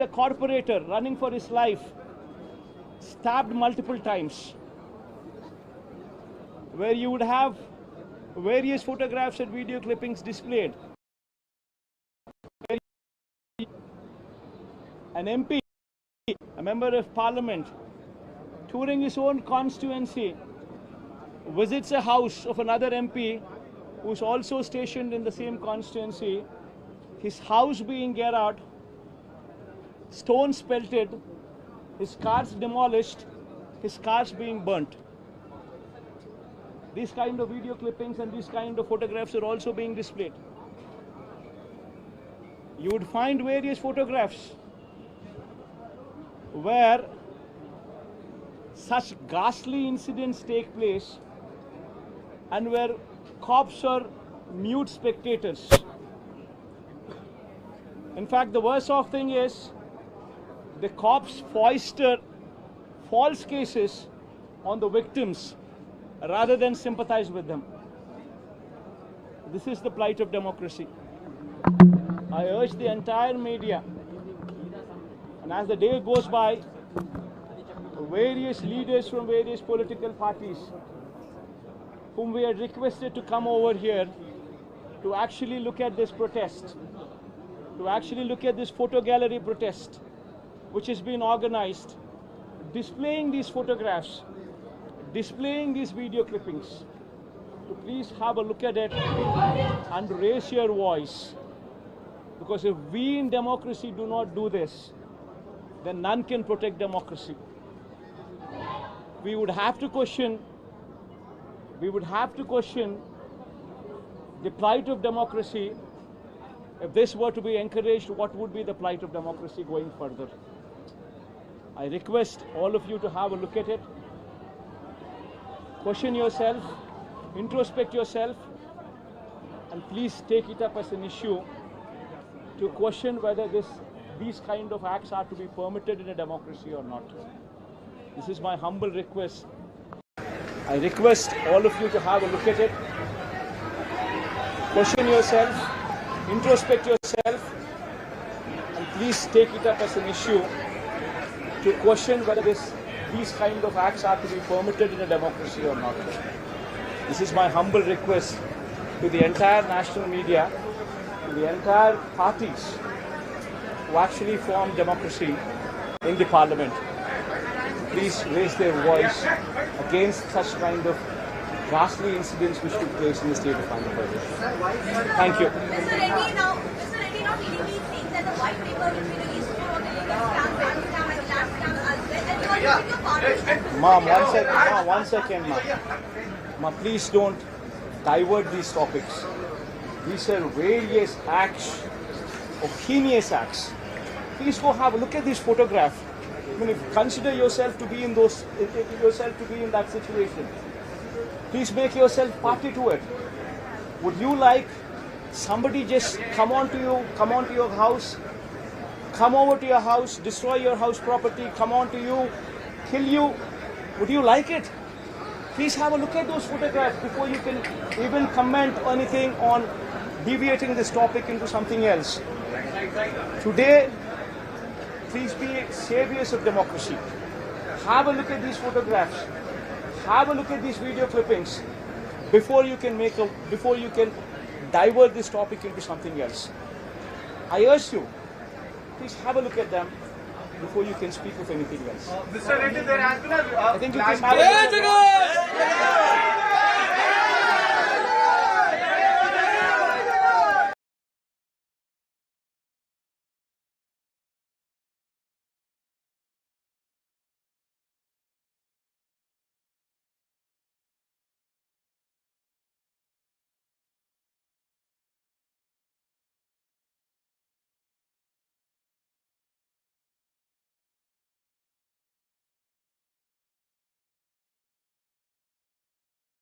a corporator running for his life, stabbed multiple times, where you would have various photographs and video clippings displayed. An MP, a member of parliament, touring his own constituency, visits a house of another MP who's also stationed in the same constituency, his house being get out, stones pelted, his cars demolished, his cars being burnt. These kind of video clippings and these kind of photographs are also being displayed. You would find various photographs where such ghastly incidents take place and where cops are mute spectators. In fact, the worst off thing is the cops foisted false cases on the victims rather than sympathize with them. This is the plight of democracy. I urge the entire media, and as the day goes by, various leaders from various political parties whom we had requested to come over here to actually look at this protest, to actually look at this photo gallery protest which has been organized, displaying these photographs, displaying these video clippings, to please have a look at it and raise your voice. Because if we in democracy do not do this, then none can protect democracy. We would have to question the plight of democracy. If this were to be encouraged, what would be the plight of democracy going further? I request all of you to have a look at it, question yourself, introspect yourself, and please take it up as an issue to question whether these kind of acts are to be permitted in a democracy or not. This is my humble request. I request all of you to have a look at it, question yourself, introspect yourself, and please take it up as an issue to question whether these kind of acts are to be permitted in a democracy or not. This is my humble request to the entire national media, to the entire parties who actually form democracy in the parliament. Please raise their voice against such kind of ghastly incidents which took place in the state of Andhra Pradesh. Thank you. Mr. Reddy, now TDP is saying that the white paper will be released for the illegal scam, bank scam and lab scam as well, and you are using your party. One second, Ma, please don't divert these topics. These are various acts, of heinous acts. Please go have a look at this photograph. I mean, consider yourself to be in that situation. Please make yourself party to it. Would you like somebody just come onto your house, come over to your house, destroy your house property, come onto you, kill you? Would you like it? Please have a look at those photographs before you can even comment anything on deviating this topic into something else. Today, please be saviors of democracy. Have a look at these photographs. Have a look at these video clippings before you can divert this topic into something else. I urge you, please have a look at them before you can speak of anything else. Mr. Reddy, there has been a I think you can have a look at them.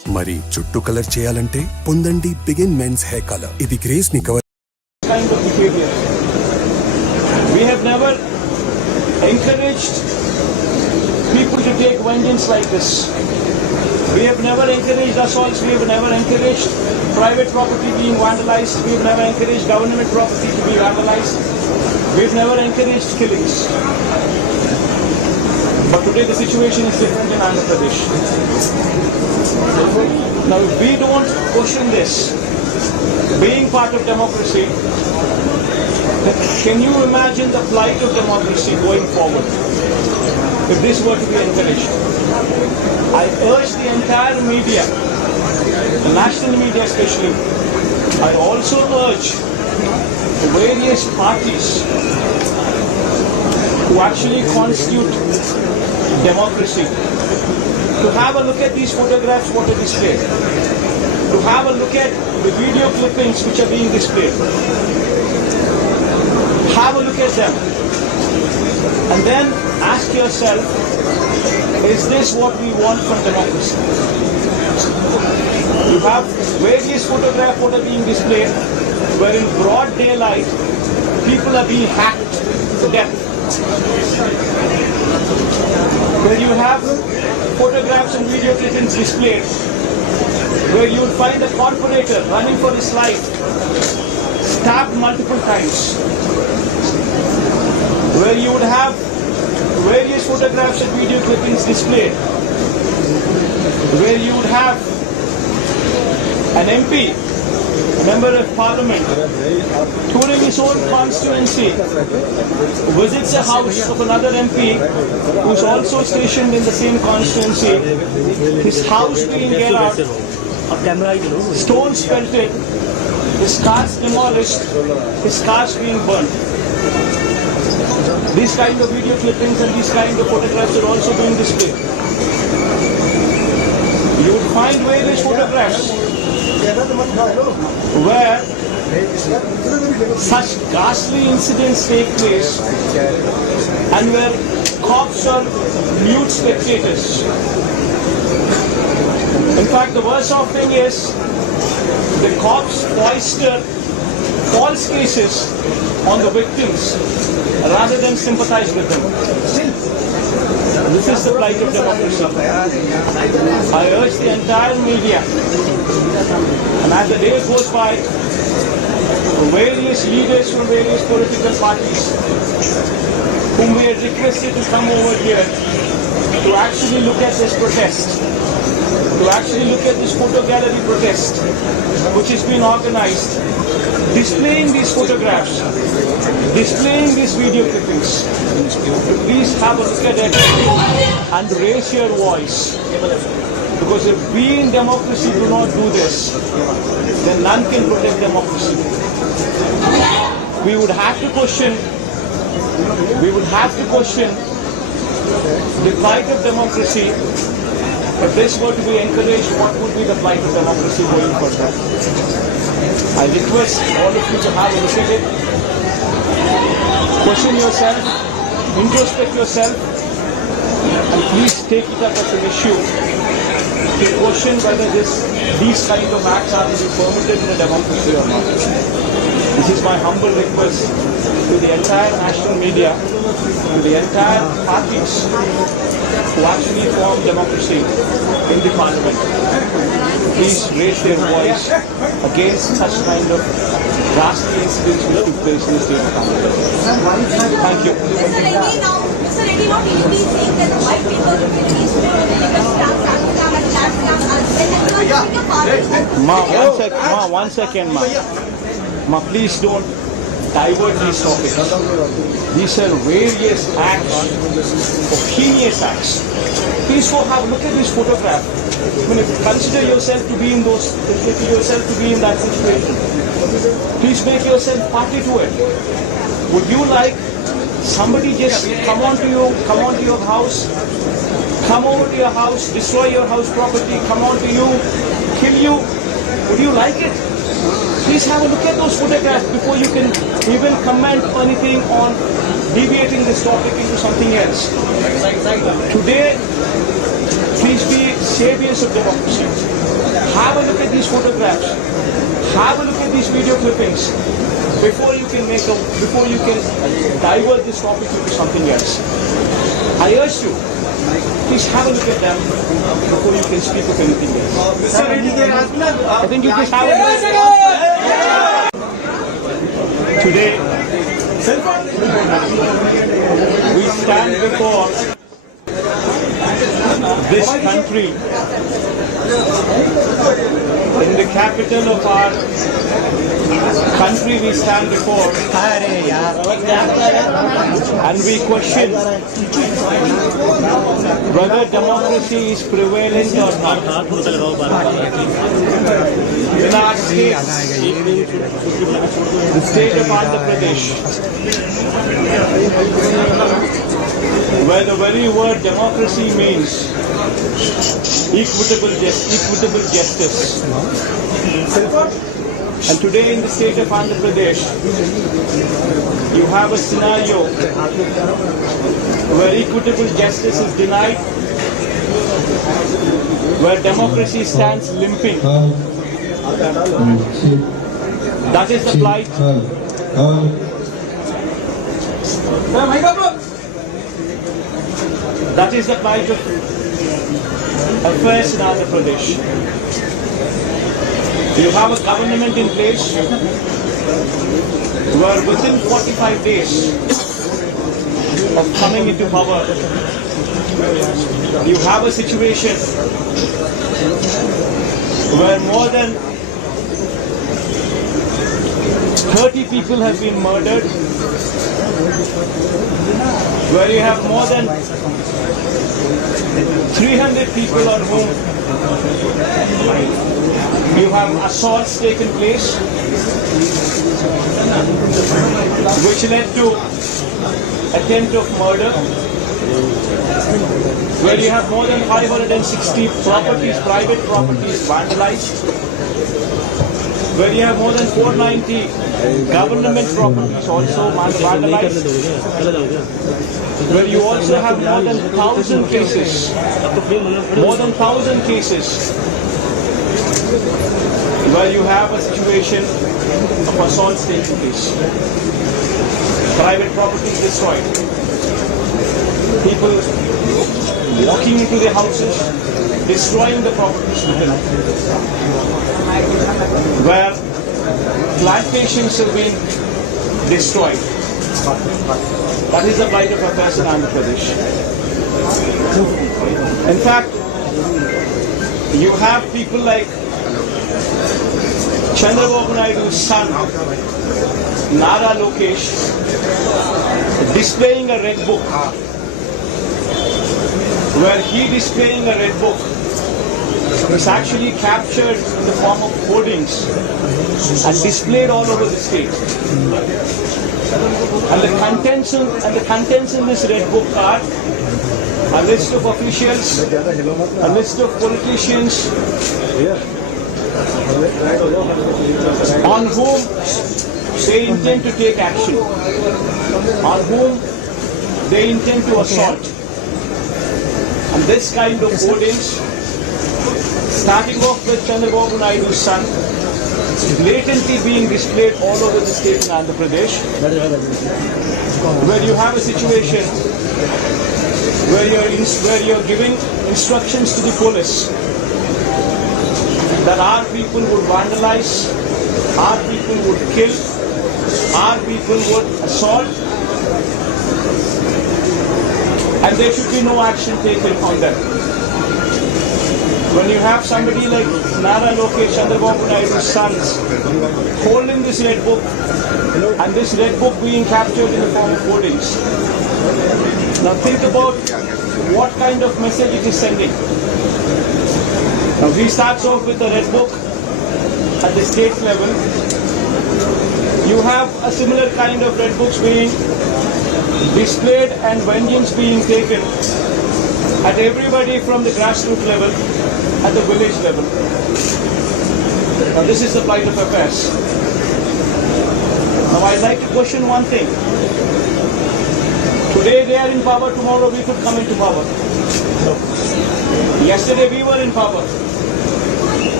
మరి జుట్టు colour చేయాలంటే పొందండి begin men's hair colour. ఇది grace ని cover. Kind of behavior. We have never encouraged people to take vengeance like this. We have never encouraged assaults. We have never encouraged private property being vandalized. We have never encouraged government property to be vandalized. We have never encouraged killings. But today the situation is different in Andhra Pradesh. Now if we don't question this, being part of democracy, then can you imagine the plight of democracy going forward if this were to be encouraged? I urge the entire media, the national media especially, I also urge the various parties who actually constitute democracy to have a look at these photographs what are displayed, to have a look at the video clippings which are being displayed. Have a look at them and then ask yourself, is this what we want from democracy? You have various photographs that are being displayed where in broad daylight people are being hacked to death. Where you have photographs and video clippings displayed where you would find a corporator running for his life, stabbed multiple times. Where you would have various photographs and video clippings displayed. Where you would have an MP, Member of Parliament, touring his own constituency, visits a house of another MP who's also stationed in the same constituency, his house being get out, stones pelted, his cars demolished, his cars being burnt. These kind of video clippings and these kind of photographs are also being displayed. You would find various photographs where such ghastly incidents take place and where cops are mute spectators. In fact, the worst of thing is the cops foister false cases on the victims rather than sympathize with them. This is the plight of democracy. I urge the entire media, and as the day goes by, various leaders from various political parties whom we had requested to come over here to actually look at this protest, to actually look at this photo gallery protest which has been organized, displaying these photographs, displaying these video clippings. Please have a look at it and raise your voice. Because if we in democracy do not do this, then none can protect democracy. We would have to question the plight of democracy. If this were to be encouraged, what would be the plight of democracy going further? I request all of you to have a look at it, question yourself, introspect yourself, and please take it up as an issue to question whether these kind of acts are to be permitted in a democracy or not. This is my humble request to the entire national media, to the entire parties who actually form democracy in the parliament. Please raise their voice against such kind of ghastly incidents which took place in the state of Andhra. Thank you. Mr. Reddy, not TDP is saying that the white paper will be released for illegal stamps, anti-stamp and flat stamps as well. And you are your party. One second, Ma, please don't divert these topics. These are various acts, of heinous acts. Please go have a look at this photograph. I mean, consider yourself to be in that situation. Please make yourself party to it. Would you like somebody just come onto your house, come over to your house, destroy your house property, come onto you, kill you? Would you like it? Please have a look at those photographs before you can even comment anything on deviating this topic into something else. Today, please be saviors of democracy. Have a look at these photographs. Have a look at these video clippings before you can divert this topic into something else. I urge you, please have a look at them before you can speak of anything else. Mr. Reddy, there has been I think you just have a look. Today, we stand before this country in the capital of our country. We stand before and we question whether democracy is prevalent or not. In our state, the state of Andhra Pradesh, where the very word democracy means equitable justice. And today in the state of Andhra Pradesh, you have a scenario where equitable justice is denied, where democracy stands limping. That is the plight. That is the plight of affairs in Andhra Pradesh. You have a government in place where within 45 days of coming into power, you have a situation where more than 30 people have been murdered, where you have more than 300 people on whom you have assaults taken place, which led to attempt of murder, where you have more than 560 properties, private properties vandalized, where you have more than 490 government properties also vandalized, where you also have more than 1,000 cases, where you have a situation of assaults taking place, private properties destroyed, people walking into their houses, destroying the properties within, where plantations have been destroyed. That is the plight of affairs in Andhra Pradesh. In fact, you have people like Chandrababu Naidu's son, Nara Lokesh, displaying a red book, where he displaying a red book is actually captured in the form of hoardings and displayed all over the state. And the contents in this red book are a list of officials, a list of politicians on whom they intend to take action, on whom they intend to assault. And this kind of hoardings, starting off with Chandrababu Naidu's son, blatantly being displayed all over the state in Andhra Pradesh, where you have a situation where you're giving instructions to the police that our people would vandalize, our people would kill, our people would assault, and there should be no action taken on them. When you have somebody like Nara Lokesh, Chandrababu Naidu's sons, holding this red book, and this red book being captured in the form of hoardings. Now think about what kind of message it is sending. Now he starts off with the red book at the state level. You have a similar kind of red books being displayed and vengeance being taken at everybody from the grassroots level, at the village level. Now this is the plight of affairs. Now I'd like to question one thing. Today they are in power, tomorrow we could come into power. Yesterday we were in power.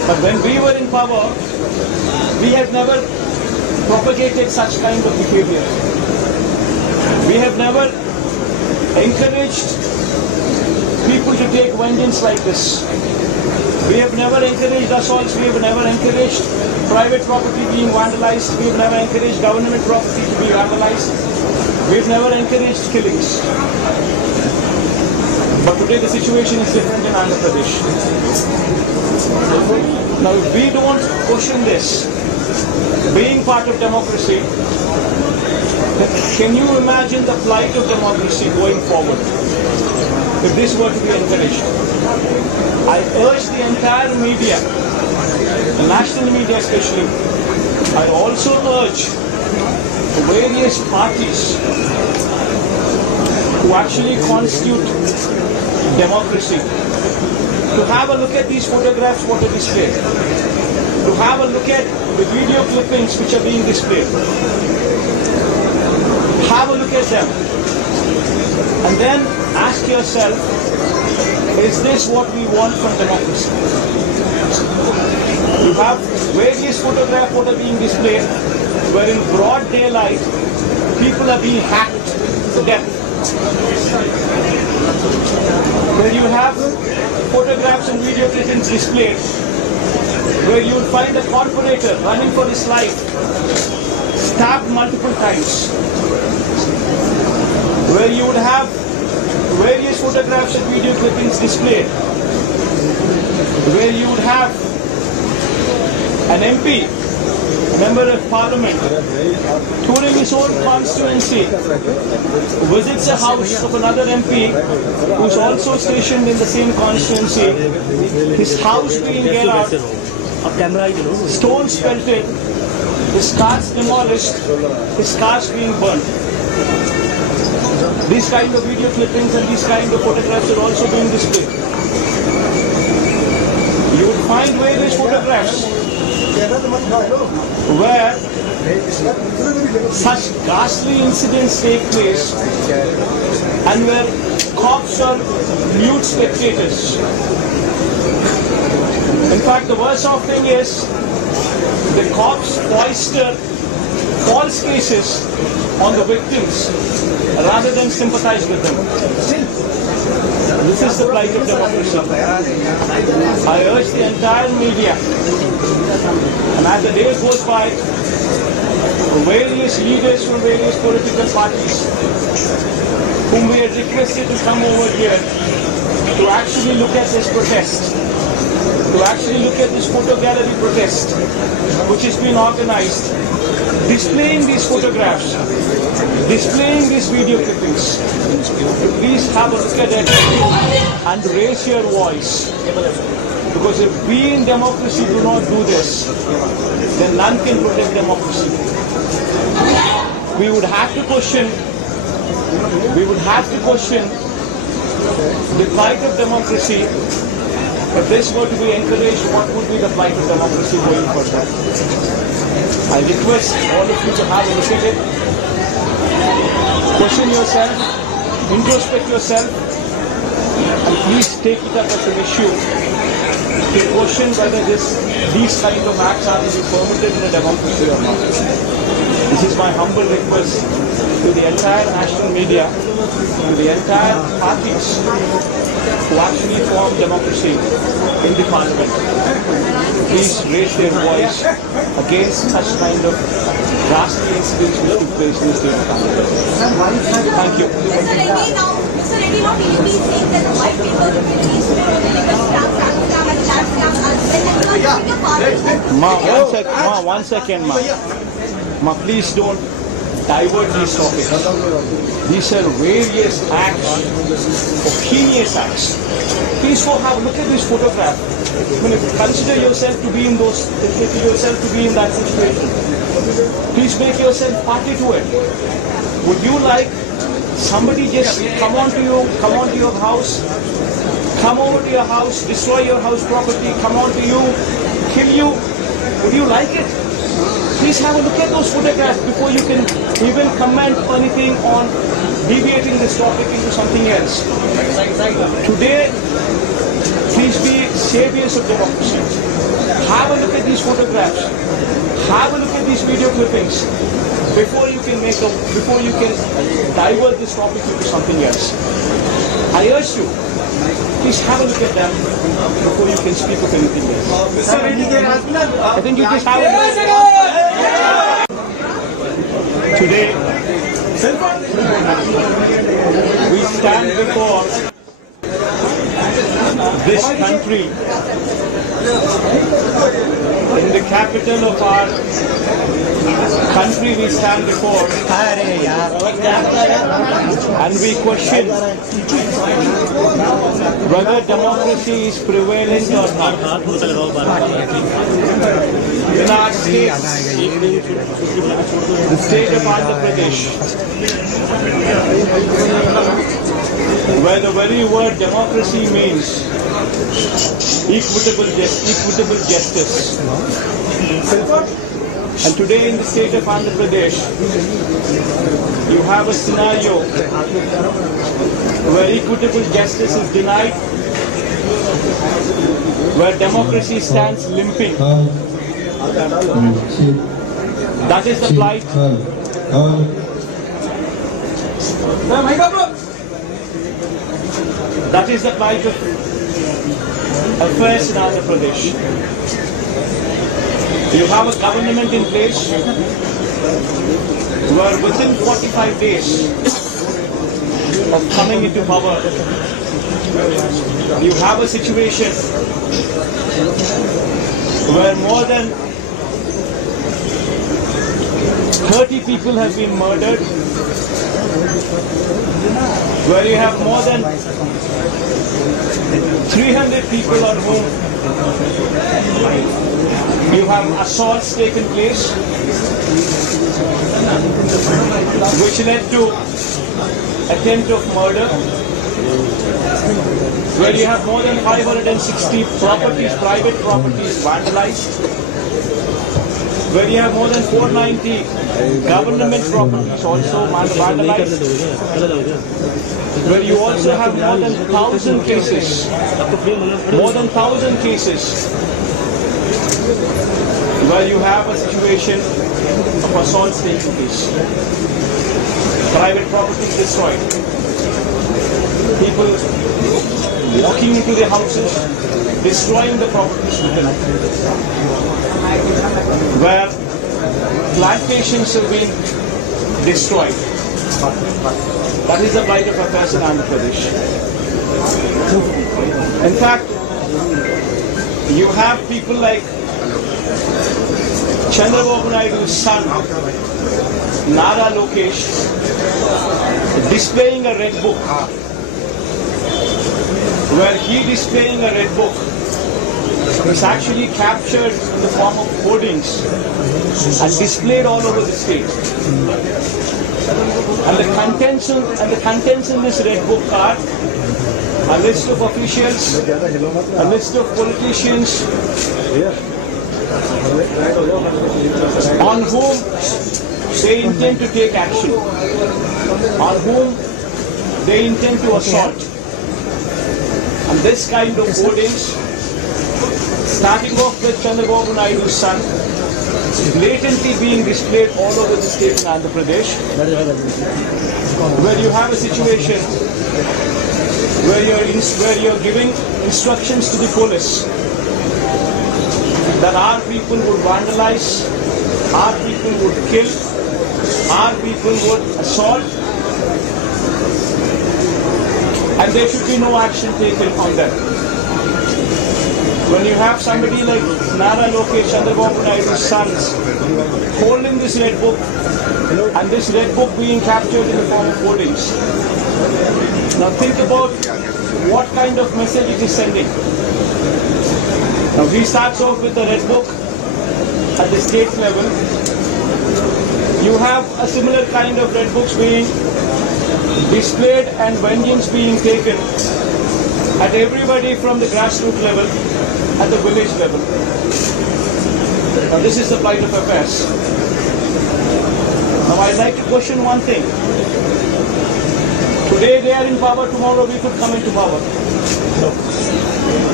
But when we were in power, we have never propagated such kind of behavior. We have never encouraged people to take vengeance like this. We have never encouraged assaults. We have never encouraged private property being vandalized. We have never encouraged government property to be vandalized. We have never encouraged killings. But today the situation is different in Andhra Pradesh. Now if we don't question this, being part of democracy, can you imagine the plight of democracy going forward if this were to be encouraged? I urge the entire media, the national media especially, I also urge the various parties who actually constitute democracy to have a look at these photographs what are displayed, to have a look at the video clippings which are being displayed. Have a look at them and then ask yourself, is this what we want from democracy? You have various photographs what are being displayed where in broad daylight people are being hacked to death. Where you have photographs and video clippings displayed where you will find a corporator running for his life stabbed multiple times. Where you would have various photographs and video clippings displayed where you would have an MP, Member of Parliament, touring his own constituency, visits a house of another MP who's also stationed in the same constituency, his house being get out, stones pelted, his cars demolished, his cars being burnt. These kind of video clippings and these kind of photographs are also being displayed. You would find various photographs where such ghastly incidents take place and where cops are mute spectators. In fact, the worst of thing is the cops foisted false cases on the victims rather than sympathize with them. This is the plight of democracy. I urge the entire media, and as the days goes by, various leaders from various political parties whom we had requested to come over here to actually look at this protest, to actually look at this photo gallery protest which has been organized, displaying these photographs, displaying these video clippings. Please have a look at it and raise your voice. Because if we in democracy do not do this, then none can protect democracy. We would have to question the plight of democracy. If this were to be encouraged, what would be the plight of democracy going further? I request all of you to have a look at it. Question yourself, introspect yourself, and please take it up as an issue to question whether these kind of acts are to be permitted in a democracy or not. This is my humble request to the entire national media, to the entire parties who actually form democracy in the parliament. Please raise their voice against such kind of ghastly incidents which took place in the state of Andhra. Thank you. Mr. Reddy, not TDP is saying that the white paper will be released for the illegal stamp, scam and land scam as well. One second, Ma, please don't divert these topics. These are various acts, of heinous acts. Please go have a look at this photograph. I mean, if you consider yourself to be in that situation, please make yourself party to it. Would you like somebody just come onto your house, come over to your house, destroy your house property, come onto you, kill you? Would you like it? Please have a look at those photographs before you can even comment anything on deviating this topic into something else. Today, please be saviors of democracy. Have a look at these photographs. Have a look at these video clippings before you can divert this topic into something else. I urge you, please have a look at them before you can speak of anything else. Mr. Reddy, there has been I think you just have today we stand before this country in the capital of our country. We stand before and we question whether democracy is prevalent or not. In our state, the state of Andhra Pradesh, where the very word democracy means equitable justice. And today in the state of Andhra Pradesh, you have a scenario where equitable justice is denied, where democracy stands limping. That is the plight. That is the plight of affairs in Andhra Pradesh. You have a government in place where within 45 days of coming into power, you have a situation where more than 30 people have been murdered, where you have more than 300 people on whom you have assaults taken place, which led to attempt of murder, where you have more than 560 properties, private properties vandalized, where you have more than 490 government properties also vandalized, where you also have more than 1,000 cases, where you have a situation of assaults taking place, private properties destroyed, people walking into their houses, destroying the properties within, where plantations have been destroyed. That is the plight of affairs in Andhra Pradesh. In fact, you have people like Chandrababu Naidu's son, Nara Lokesh, displaying a red book, where he displaying a red book is actually captured in the form of hoardings and displayed all over the state. And the contents in this red book are a list of officials, a list of politicians on whom they intend to take action, on whom they intend to assault. And this kind of hoardings, starting off with Chandrababu Naidu's son, blatantly being displayed all over the state in Andhra Pradesh, where you have a situation where you're giving instructions to the police that our people would vandalize, our people would kill, our people would assault, and there should be no action taken on them. When you have somebody like Nara Lokesh, Chandrababu Naidu's sons, holding this red book, and this red book being captured in the form of hoardings. Now think about what kind of message it is sending. Now he starts off with the red book at the state level. You have a similar kind of red books being displayed and vengeance being taken at everybody from the grassroots level, at the village level. Now this is the plight of affairs. Now I'd like to question one thing. Today they are in power, tomorrow we could come into power.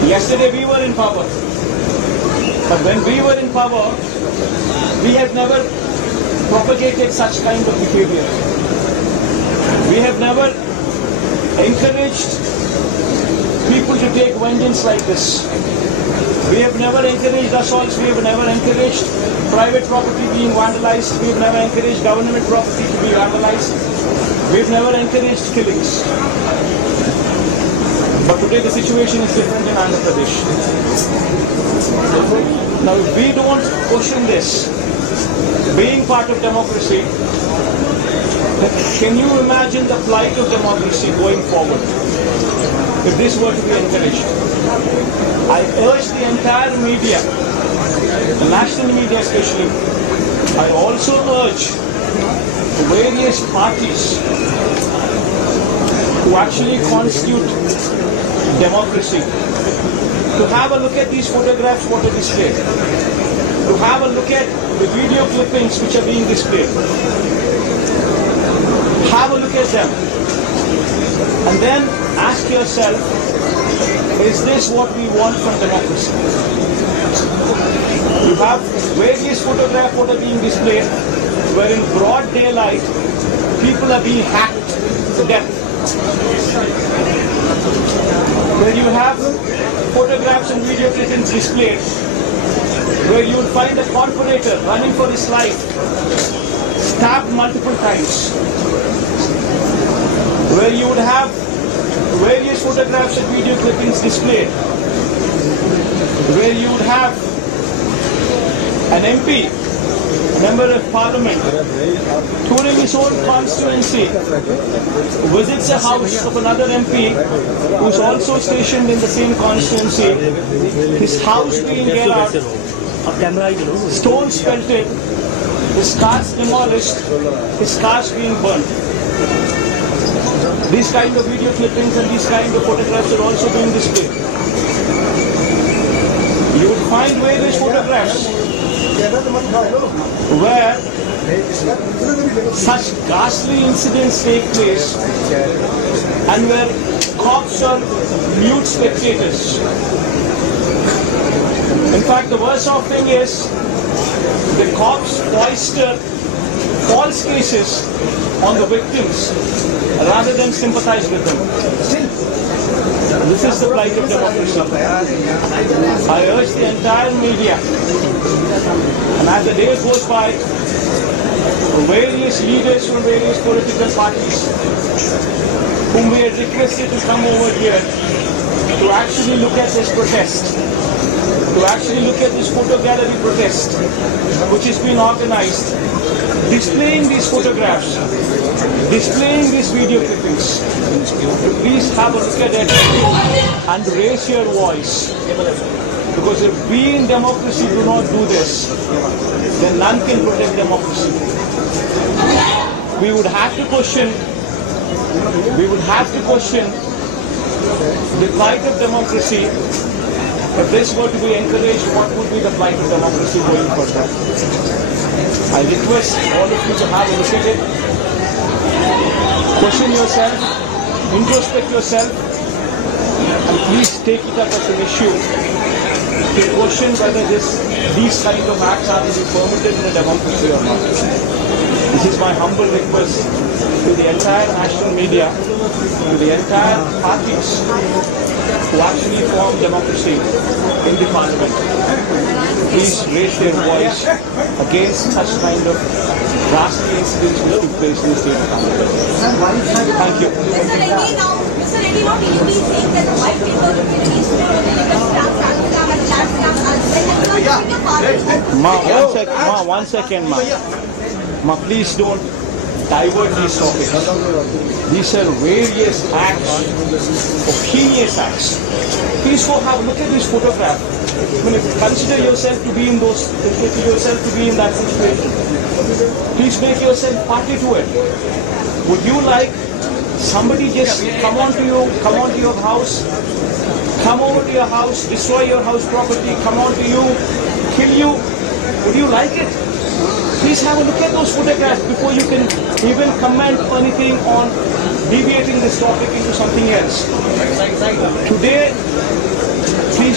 Yesterday we were in power. But when we were in power, we have never propagated such kind of behavior. We have never encouraged people to take vengeance like this. We have never encouraged assaults. We have never encouraged private property being vandalized. We have never encouraged government property to be vandalized. We have never encouraged killings. But today the situation is different in Andhra Pradesh. Now if we don't question this, being part of democracy, can you imagine the plight of democracy going forward if this were to be encouraged? I urge the entire media, the national media especially, I also urge various parties who actually constitute democracy to have a look at these photographs what are displayed, to have a look at the video clippings which are being displayed. Have a look at them and then ask yourself, is this what we want from democracy? You have various photographs what are being displayed where in broad daylight people are being hacked to death. Where you have photographs and video clippings displayed where you would find a corporator running for his life stabbed multiple times. Where you would have various photographs and video clippings displayed where you would have an MP, Member of Parliament, touring his own constituency, visits a house of another MP who's also stationed in the same constituency, his house being get out, stones pelted, his cars demolished, his cars being burnt. These kind of video clippings and these kind of photographs are also being displayed. You would find various photographs where such ghastly incidents take place and where cops are mute spectators. In fact, the worst of thing is the cops foisted false cases on the victims rather than sympathize with them. This is the plight of democracy. I urge the entire media, and as the day goes by, various leaders from various political parties whom we had requested to come over here to actually look at this protest, to actually look at this photo gallery protest which is being organized, displaying these photographs, displaying these video clippings. Please have a look at it and raise your voice. Because if we in democracy do not do this, then none can protect democracy. We would have to question the plight of democracy. If this were to be encouraged, what would be the plight of democracy going further? I request all of you to have a look at it. Question yourself, introspect yourself, and please take it up as an issue to question whether these kind of acts are to be permitted in a democracy or not. This is my humble request to the entire national media, to the entire parties who actually form democracy in the parliament. Please raise their voice against such kind of ghastly incidents which took place in the state of Andhra. Thank you. Mr. Reddy not even saying that the white paper will be released for the illegal stamps, anti-stamp and flat stamp as well. Ma, one second, Ma. Ma, please don't divert these topics. These are various acts, heinous acts. Please go have a look at this photograph. I mean, consider yourself to be in that situation. Please make yourself party to it. Would you like somebody just come onto your house, come over to your house, destroy your house property, come onto you, kill you? Would you like it? Please have a look at those photographs before you can even comment anything on deviating this topic into something else. Today, please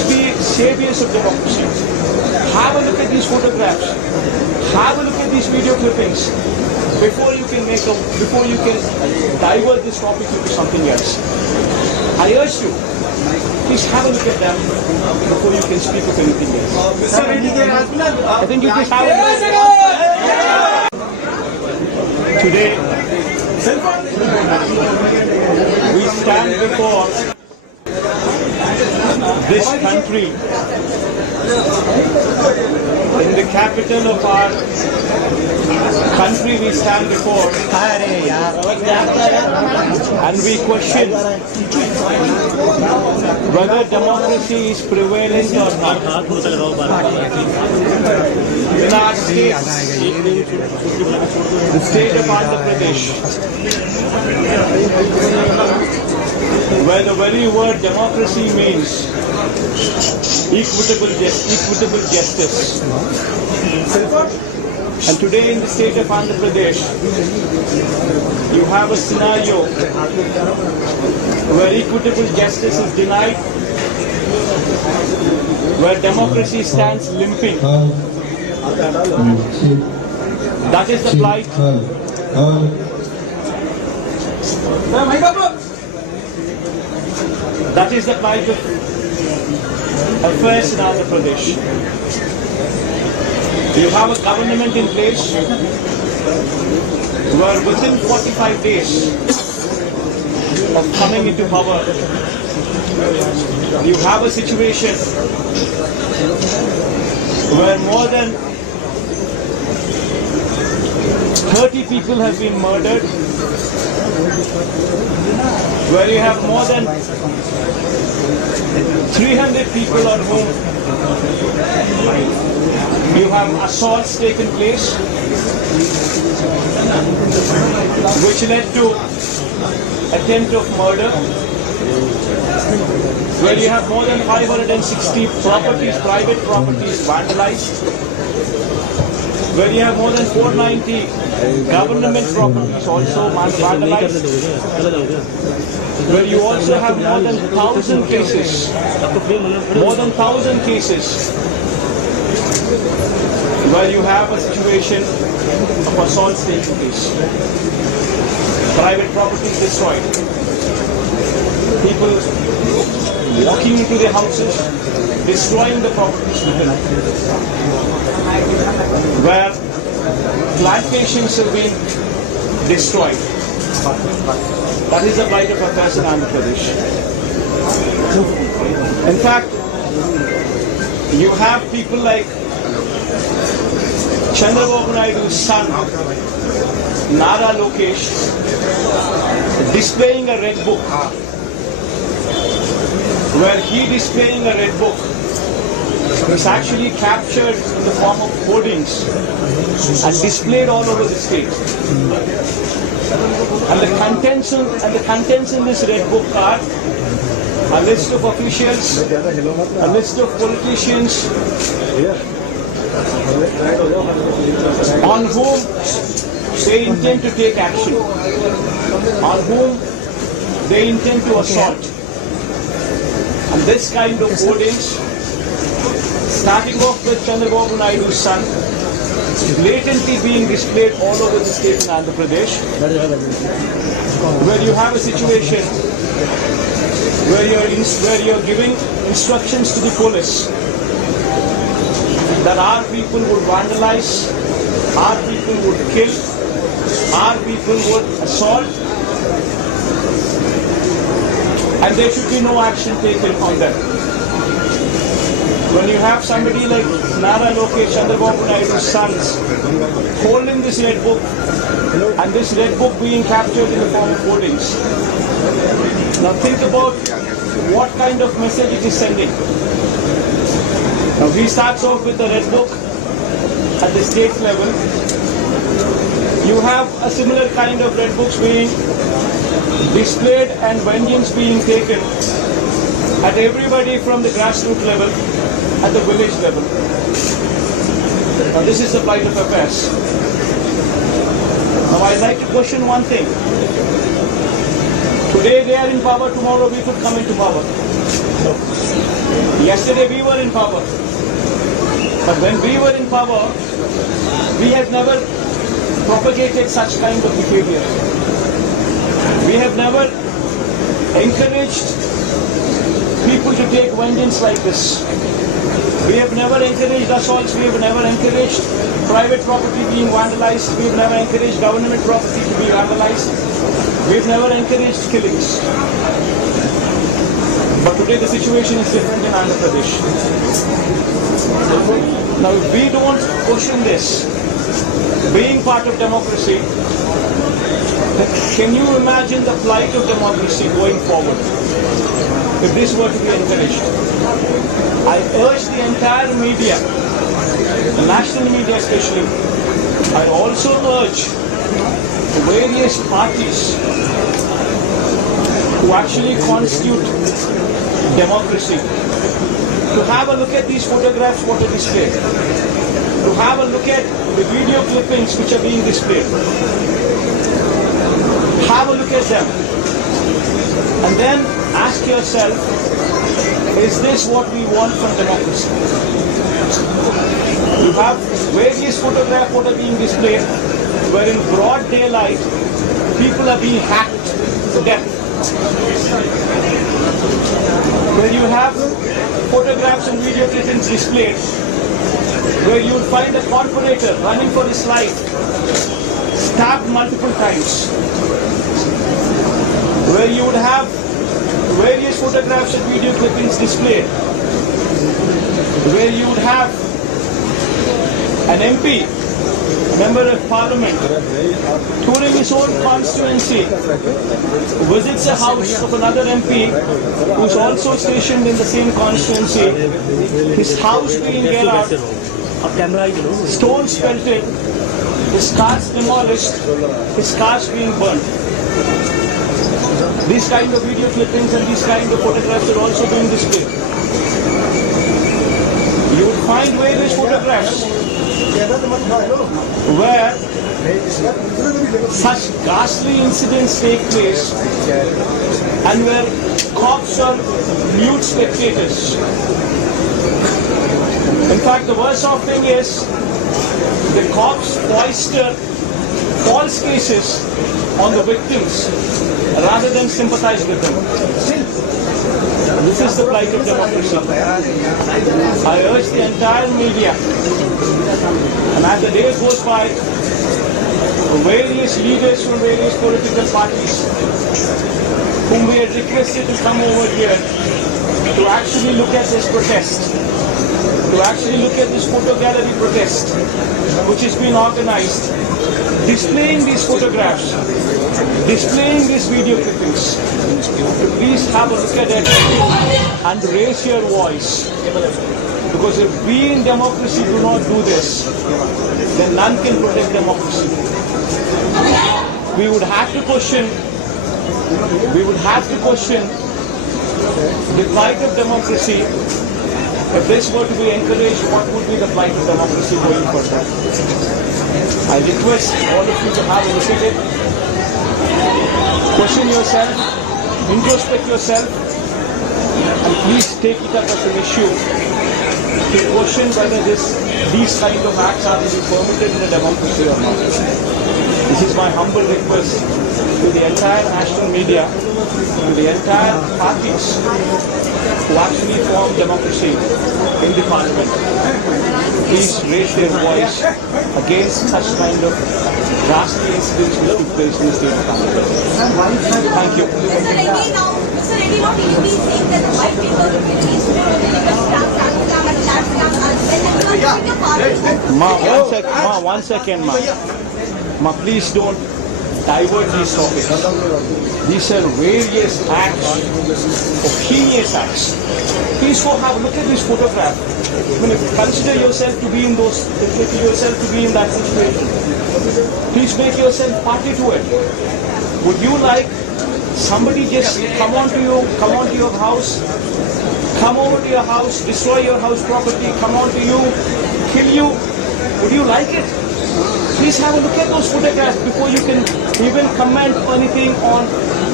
saviors of democracy. Have a look at these photographs. Have a look at these video clippings before you can divert this topic into something else. I urge you, please have a look at them before you can speak of anything else. Mr. Reddy, there has been I think you just have a Today, we stand before this country in the capital of our country. We stand before and we question whether democracy is prevalent or not. In our state, the state of Andhra Pradesh, where the very word democracy means equitable justice. And today in the state of Andhra Pradesh, you have a scenario where equitable justice is denied, where democracy stands limping. That is the plight. That is the plight of affairs in Andhra Pradesh. You have a government in place where within 45 days of coming into power, you have a situation where more than 30 people have been murdered, where you have more than 300 people on whom you have assaults taken place, which led to attempt of murder, where you have more than 560 properties, private properties vandalized, where you have more than 490 government properties also vandalized, where you also have more than 1,000 cases, where you have a situation of assaults taking place, private properties destroyed, people walking into their houses, destroying the properties within, where plantations have been destroyed. That is the plight of affairs in Andhra Pradesh. In fact, you have people like Chandrababu Naidu's son, Nara Lokesh, displaying a red book, where he displaying a red book is actually captured in the form of hoardings and displayed all over the state. And the contents in this red book are a list of officials, a list of politicians on whom they intend to take action, on whom they intend to assault. And this kind of hoardings, starting off with Chandrababu Naidu's son, blatantly being displayed all over the state in Andhra Pradesh, where you have a situation where you're giving instructions to the police that our people would vandalize, our people would kill, our people would assault, and there should be no action taken on them. When you have somebody like Nara Lokesh, Chandrababu Naidu's sons, holding this red book, and this red book being captured in the form of hoardings. Now think about what kind of message it is sending. Now he starts off with the red book at the state level. You have a similar kind of red books being displayed and vengeance being taken at everybody from the grassroots level, at the village level. Now this is the plight of affairs. Now I'd like to question one thing. To Today they are in power, tomorrow we could come into power. Yesterday we were in power. But when we were in power, we have never propagated such kind of behavior. We have never encouraged people to take vengeance like this. We have never encouraged assaults, we have never encouraged private property being vandalized, we have never encouraged government property to be vandalized, we have never encouraged killings. But today the situation is different in Andhra Pradesh. Now if we don't question this, being part of democracy, can you imagine the plight of democracy going forward if this were to be encouraged? I urge the entire media, the national media especially, I also urge the various parties who actually constitute democracy to have a look at these photographs what are displayed, to have a look at the video clippings which are being displayed. Have a look at them and then ask yourself, is this what we want from democracy? You have various photographs what are being displayed where in broad daylight people are being hacked to death. Where you have photographs and video clippings displayed where you would find a corporator running for his life, stabbed multiple times. Where you would have various photographs and video clippings displayed, where you would have an MP, member of parliament, touring his own constituency, visits a house of another MP who's also stationed in the same constituency, his house being garaged, stones pelted, his cars demolished, his cars being burnt. These kind of video clippings and these kind of photographs are also being displayed. You would find various photographs where such ghastly incidents take place and where cops are mute spectators. In fact, the worst of thing is the cops foisted false cases on the victims rather than sympathize with them. This is the plight of democracy. I urge the entire media, and as the day goes by, various leaders from various political parties whom we had requested to come over here to actually look at this protest, to actually look at this photo gallery protest which has been organized, displaying these photographs, displaying these video clippings. Please have a look at it and raise your voice. Because if we in democracy do not do this, then none can protect democracy. We would have to question the plight of democracy. If this were to be encouraged, what would be the plight of democracy going further? I request all of you to have a look at it. Question yourself, introspect yourself, and please take it up as an issue to question whether these kind of acts are to be permitted in a democracy or not. This is my humble request to the entire national media, to the entire parties who actually form democracy in the parliament. Please raise their voice against such kind of ghastly incidents which took place in the state of Andhra. Thank you. Mr. Reddy, now TDP is saying that the white paper will be released for the illegal stamp, and last stamp as well. One second, Ma. Ma, please don't divert these topics. These are various acts, of heinous acts. Please go have a look at this photograph. I mean, consider yourself to be in that situation. Please make yourself party to it. Would you like somebody just come onto your house, come over to your house, destroy your house property, come onto you, kill you? Would you like it? Please have a look at those photographs before you can even comment anything on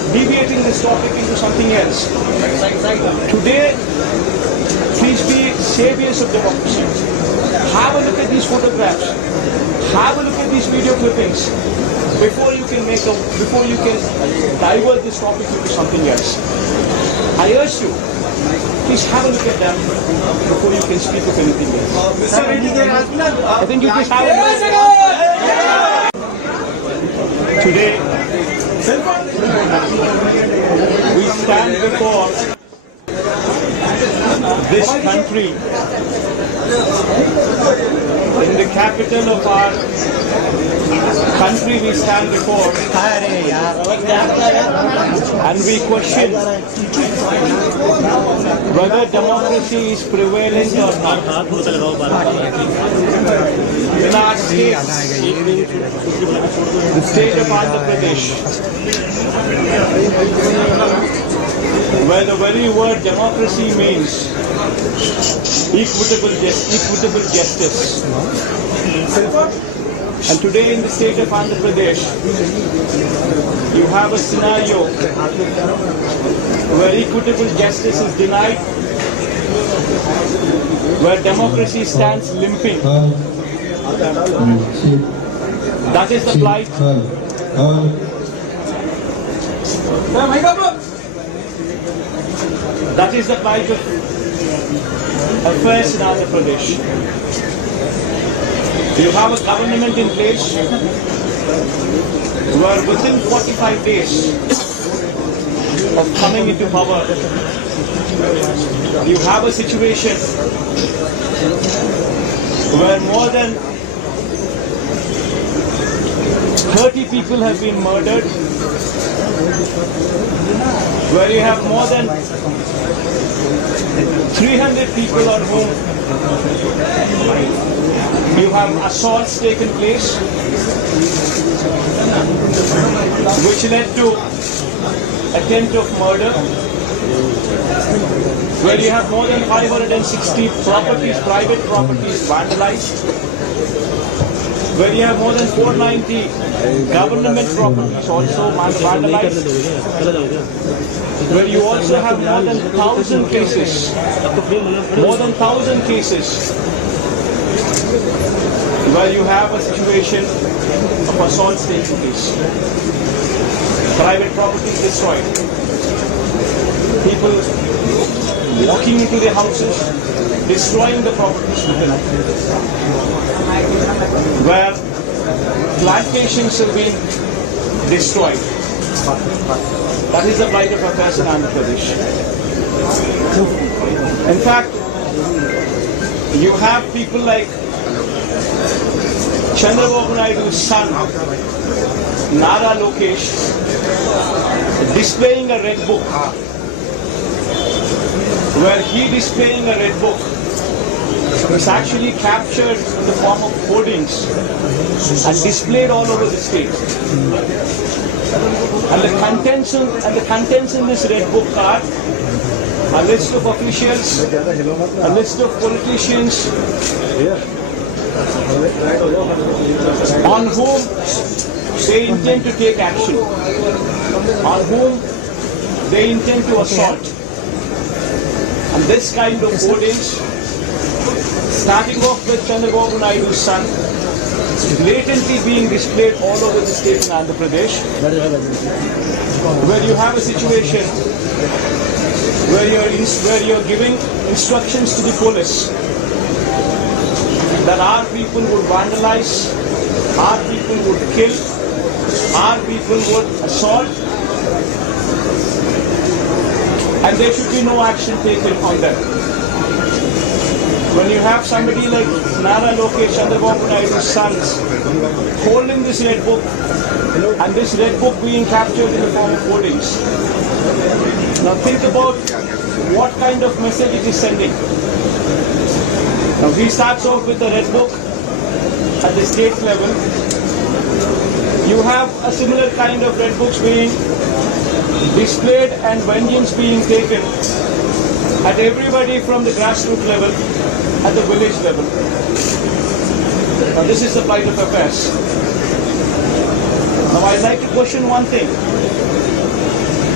deviating this topic into something else. Today, please be saviors of democracy. Have a look at these photographs. Have a look at these video clippings before you can divert this topic into something else. I urge you, please have a look at them before you can speak of anything else. Mr. Reddy, there has been I think you just have a Today, we stand before this country in the capital of our country. We stand before and we question whether democracy is prevalent or not. In our state, the state of Andhra Pradesh, where the very word democracy means equitable justice. And today in the state of Andhra Pradesh, you have a scenario where equitable justice is denied, where democracy stands limping. That is the plight. That is the plight of affairs in Andhra Pradesh. You have a government in place where within 45 days of coming into power, you have a situation where more than 30 people have been murdered, where you have more than 300 people on whom you have assaults taken place, which led to attempt of murder, where you have more than 560 properties, private properties vandalized, where you have more than 490 government properties also vandalized, where you also have more than 1,000 cases, where you have a situation of assaults taking place, private properties destroyed, people walking into their houses, destroying the properties within, where plantations have been destroyed. That is the plight of affairs in Andhra Pradesh. In fact, you have people like Chandrababu Naidu's son, Nara Lokesh, displaying a red book, where he displaying a red book is actually captured in the form of hoardings and displayed all over the state. And the contents in this red book are a list of officials, a list of politicians on whom they intend to take action, on whom they intend to assault. And this kind of hoardings, starting off with Chandrababu Naidu's son, blatantly being displayed all over the state in Andhra Pradesh, where you have a situation where you're giving instructions to the police that our people would vandalize, our people would kill, our people would assault, and there should be no action taken on them. When you have somebody like Nara Lokesh, Chandrababu Naidu's sons, holding this red book, and this red book being captured in the form of hoardings. Now think about what kind of message it is sending. Now he starts off with the red book at the state level. You have a similar kind of red books being displayed and vengeance being taken at everybody from the grassroots level, at the village level. Now this is the plight of affairs. Now I'd like to question one thing.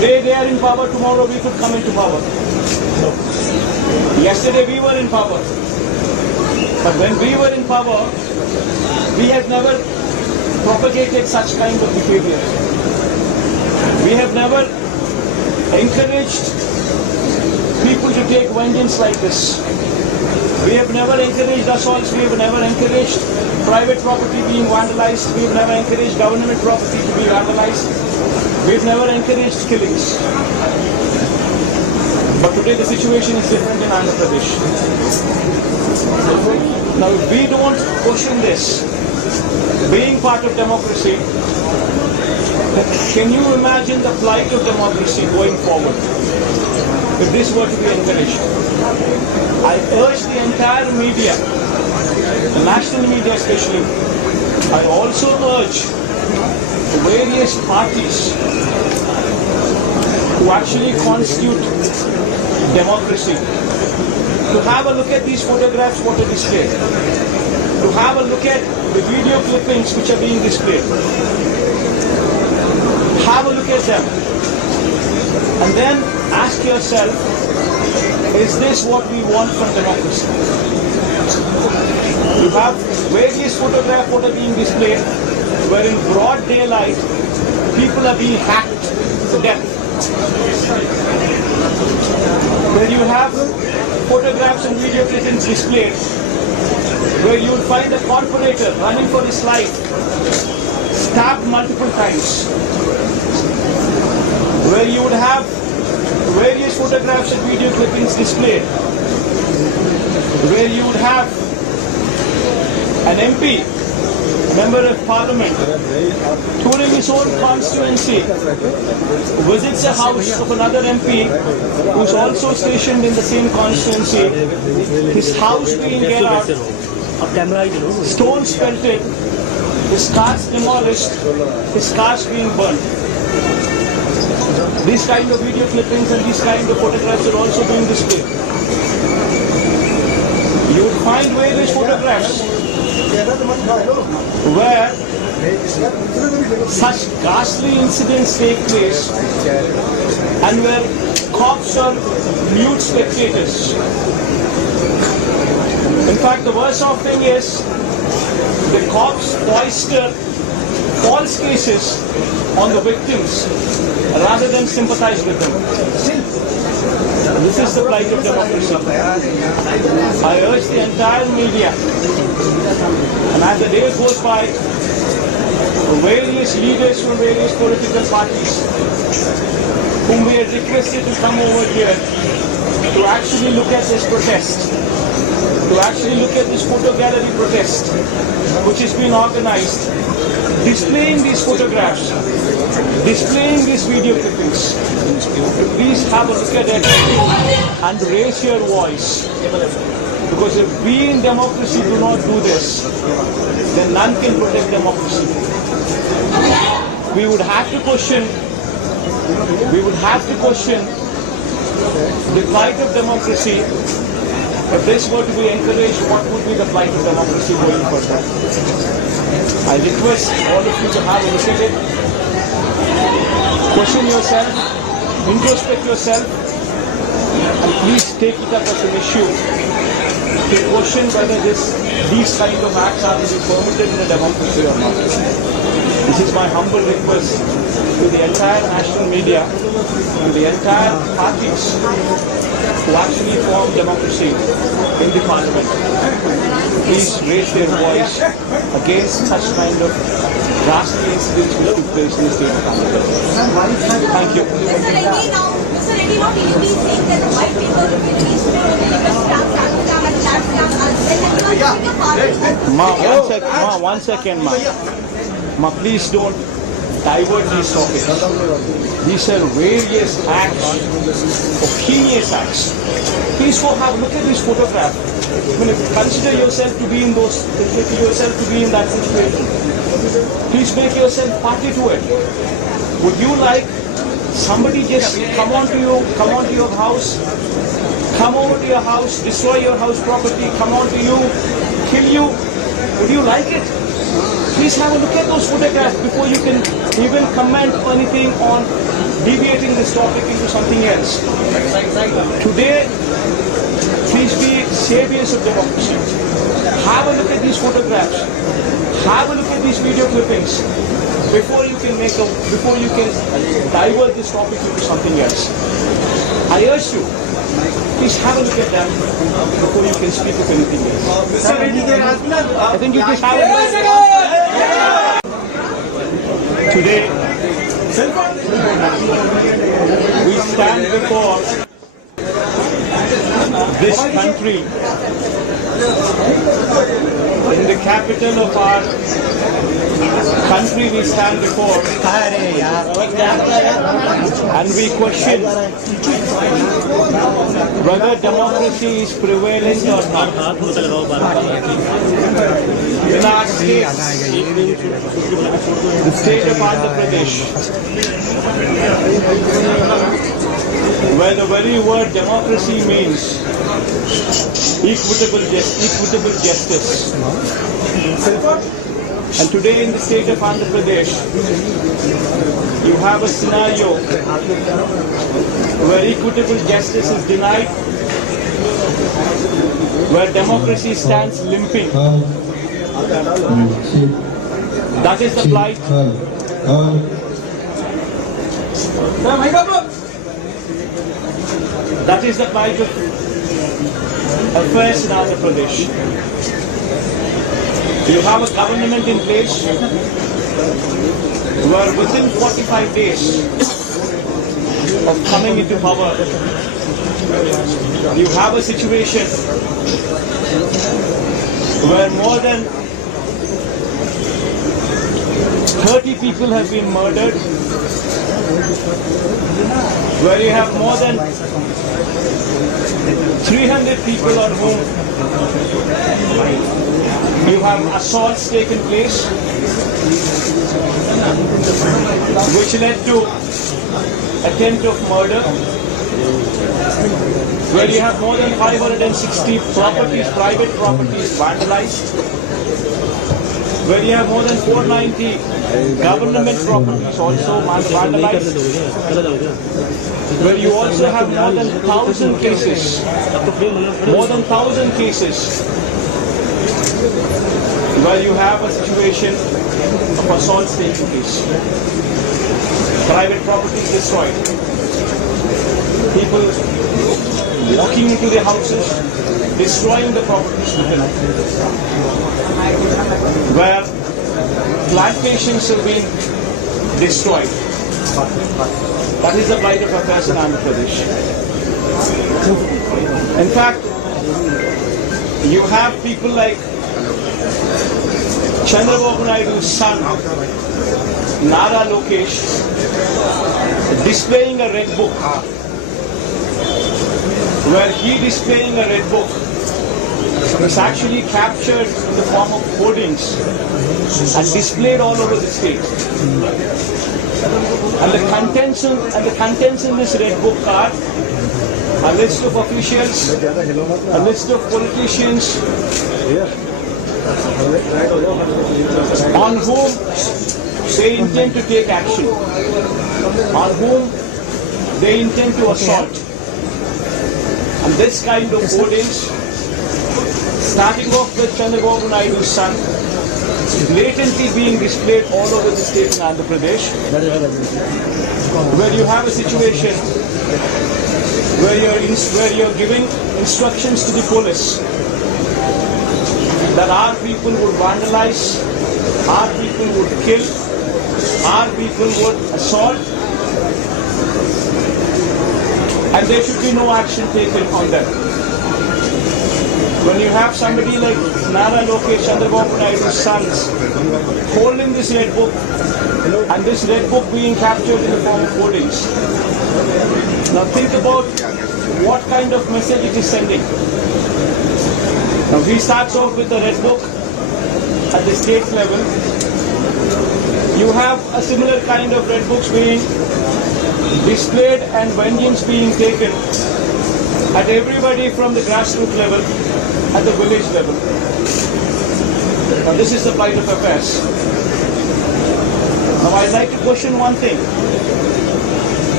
Today they are in power, tomorrow we could come into power. Yesterday we were in power. But when we were in power, we have never propagated such kind of behavior. We have never encouraged people to take vengeance like this. We have never encouraged assaults, we have never encouraged private property being vandalized, we have never encouraged government property to be vandalized, we have never encouraged killings. But today the situation is different in Andhra Pradesh. Now if we don't question this, being part of democracy, can you imagine the plight of democracy going forward if this were to be encouraged? I urge the entire media, the national media especially, I also urge various parties who actually constitute democracy to have a look at these photographs what are displayed, to have a look at the video clippings which are being displayed. Have a look at them and then ask yourself, is this what we want from democracy? You have various photographs what are being displayed where in broad daylight people are being hacked to death. Where you have photographs and video clippings displayed where you would find a corporator running for his life stabbed multiple times. Where you would have various photographs and video clippings displayed where you would have an MP, Member of Parliament, touring his own constituency, visits a house of another MP who's also stationed in the same constituency, his house being get out, stones pelted, his cars demolished, his cars being burnt. These kind of video clippings and these kind of photographs are also being displayed. You would find various photographs where such ghastly incidents take place and where cops are mute spectators. In fact, the worst of thing is the cops foster false cases on the victims rather than sympathize with them. This is the plight of democracy. I urge the entire media, and as the day goes by, various leaders from various political parties whom we had requested to come over here to actually look at this protest, to actually look at this photo gallery protest which has been organized, displaying these photographs, displaying these video clippings. Please have a look at it and raise your voice. Because if we in democracy do not do this, then none can protect democracy. We would have to question the plight of democracy. If this were to be encouraged, what would be the plight of democracy going further? I request all of you to have a look at it, question yourself, introspect yourself, and please take it up as an issue to question whether these kind of acts are to be permitted in a democracy or not. This is my humble request to the entire national media and the entire parties who actually form democracy in the parliament. Please raise their voice against such kind of ghastly incidents which took place in the state of Andhra. Thank you. Mr. Reddy, not TDP is saying that the white paper will be released for the illegal stamps, anti-stamp and flat stamp as well. And you are giving a Ma, one second, Ma. Ma, please don't divert these topics. These are various acts, or heinous acts. Please go have a look at this photograph. I mean, consider yourself to be in that situation. Please make yourself party to it. Would you like somebody just come onto your house, come over to your house, destroy your house property, come onto you, kill you? Would you like it? Please have a look at those photographs before you can even comment anything on deviating this topic into something else. Today, please be saviors of democracy. Have a look at these photographs. Have a look at these video clippings before you can divert this topic into something else. I urge you, please have a look at them before you can speak of anything else. Mr. Reddy, there has been I think you just have a Today, we stand before this country in the capital of our country. We stand before and we question whether democracy is prevalent or not. In our state, the state of Andhra Pradesh, where the very word democracy means equitable justice. And today in the state of Andhra Pradesh, you have a scenario where equitable justice is denied, where democracy stands limping. That is the plight. That is the plight of affairs in Andhra Pradesh. You have a government in place where within 45 days of coming into power, you have a situation where more than 30 people have been murdered, where you have more than 300 people on whom you have assaults taken place, which led to attempt of murder, where you have more than 560 properties, private properties vandalized, where you have more than 490 government properties also vandalized, where you also have more than 1,000 cases, where you have a situation of assaults taking place, private properties destroyed, people walking into their houses, destroying the properties within, where plantations have been destroyed. That is the plight of affairs in Andhra Pradesh. In fact, you have people like Chandrababu Naidu's son, Nara Lokesh, displaying a red book, where he displaying a red book is actually captured in the form of hoardings and displayed all over the state. And the contents in this red book are a list of officials, a list of politicians on whom they intend to take action, on whom they intend to assault. And this kind of hoardings, starting off with Chandrababu Naidu's son, blatantly being displayed all over the state in Andhra Pradesh, where you have a situation where you're giving instructions to the police that our people would vandalize, our people would kill, our people would assault, and there should be no action taken on them. When you have somebody like Nara Lokesh, Chandrababu Naidu's sons, holding this red book, and this red book being captured in the form of hoardings. Now think about what kind of message it is sending. Now he starts off with the red book at the state level. You have a similar kind of red books being displayed and vengeance being taken at everybody from the grassroots level, at the village level. Now this is the plight of affairs. Now I'd like to question one thing.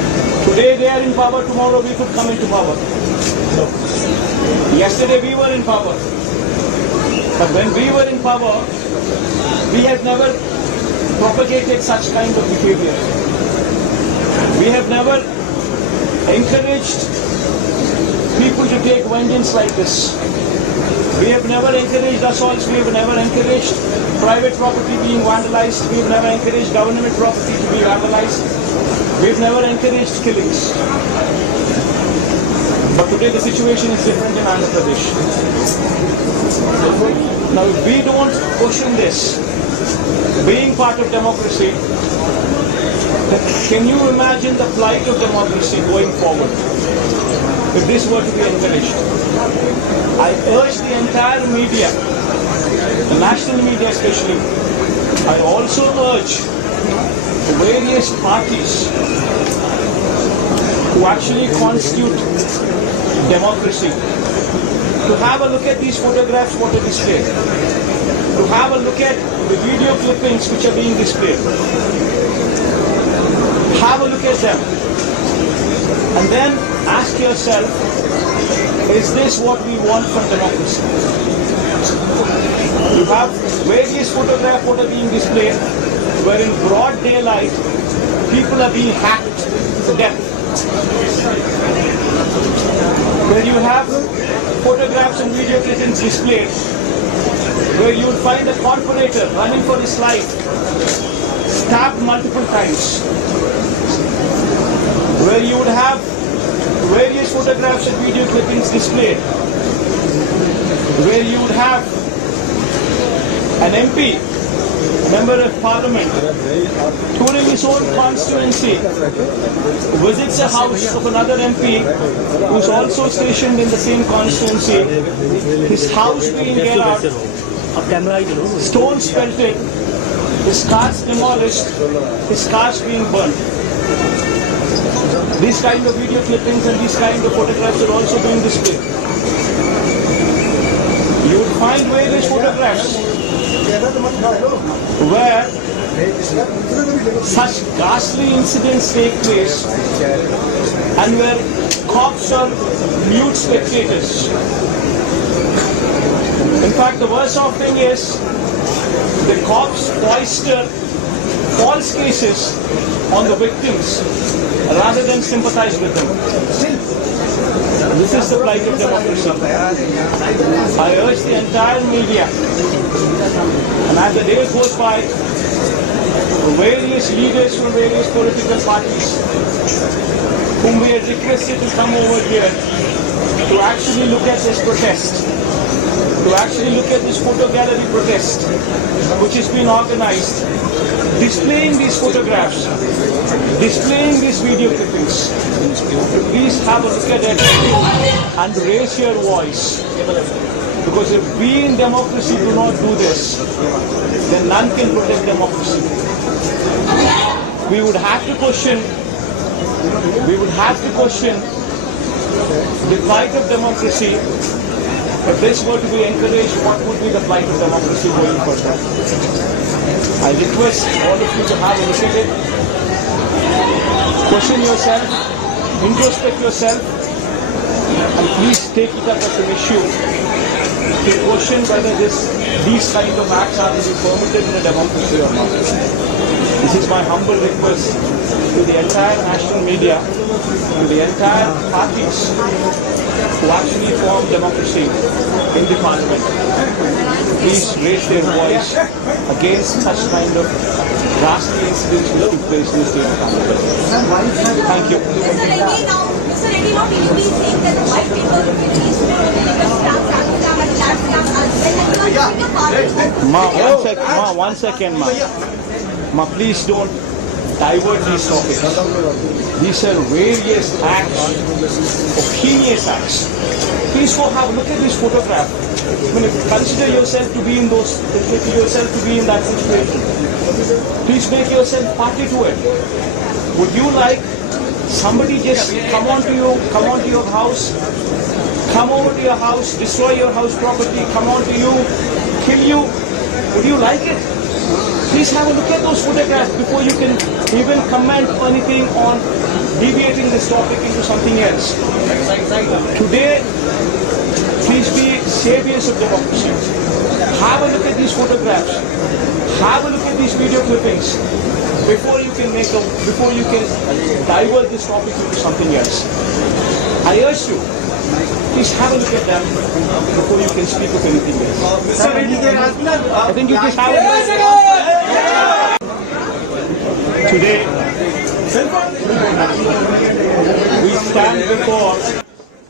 Today they are in power, tomorrow we could come into power. Yesterday we were in power. But when we were in power, we have never propagated such kind of behavior. We have never encouraged people to take vengeance like this. We have never encouraged assaults, we have never encouraged private property being vandalized, we have never encouraged government property to be vandalized, we have never encouraged killings. But today the situation is different in Andhra Pradesh. Now if we don't question this, being part of democracy, then can you imagine the plight of democracy going forward if this were to be encouraged? I urge the entire media, the national media especially, I also urge the various parties who actually constitute democracy to have a look at these photographs what are displayed, to have a look at the video clippings which are being displayed, have a look at them and then ask yourself, is this what we want from democracy? You have various photographs what are being displayed where in broad daylight people are being hacked to death. Where you have photographs and video clippings displayed where you would find a corporator running for his life, stabbed multiple times. Where you would have various photographs and video clippings displayed where you would have an MP, Member of Parliament, touring his own constituency, visits a house of another MP who's also stationed in the same constituency, his house being get out, stones pelted, his cars demolished, his cars being burnt. These kind of video clippings and these kind of photographs are also being displayed. You would find various photographs where such ghastly incidents take place and where cops are mute spectators. In fact, the worst of thing is the cops foster false cases on the victims rather than sympathize with them. This is the plight of democracy. I urge the entire media, and as the days goes by, various leaders from various political parties whom we had requested to come over here to actually look at this protest, to actually look at this photo gallery protest which has been organized, displaying these photographs, displaying these video clippings. Please have a look at it and raise your voice. Because if we in democracy do not do this, then none can protect democracy. We would have to question the plight of democracy. If this were to be encouraged, what would be the plight of democracy going further? I request all of you to have a look at it. Question yourself, introspect yourself, and please take it up as an issue to question whether these kind of acts are to be permitted in a democracy or not. This is my humble request to the entire national media, to the entire parties who actually form democracy in the parliament. Please raise their voice against such kind of ghastly incidents which took place in the state of Andhra. Thank you. Mr. Reddy, now TDP is saying that the white paper will be released for the legal stamp, traffic stamp and flat stamp as well. One second, Ma. Ma, please don't divert these topics. These are various acts, of heinous acts. Please go have a look at this photograph. I mean, consider yourself to be in that situation. Please make yourself party to it. Would you like somebody just come onto your house, come over to your house, destroy your house property, come onto you, kill you? Would you like it? Please have a look at those photographs before you can even comment anything on deviating this topic into something else. Today, please be saviors of democracy. Have a look at these photographs. Have a look at these video clippings before you can divert this topic into something else. I urge you, please have a look at them before you can speak of anything else. Mr. Reddy, there has been a I think you just have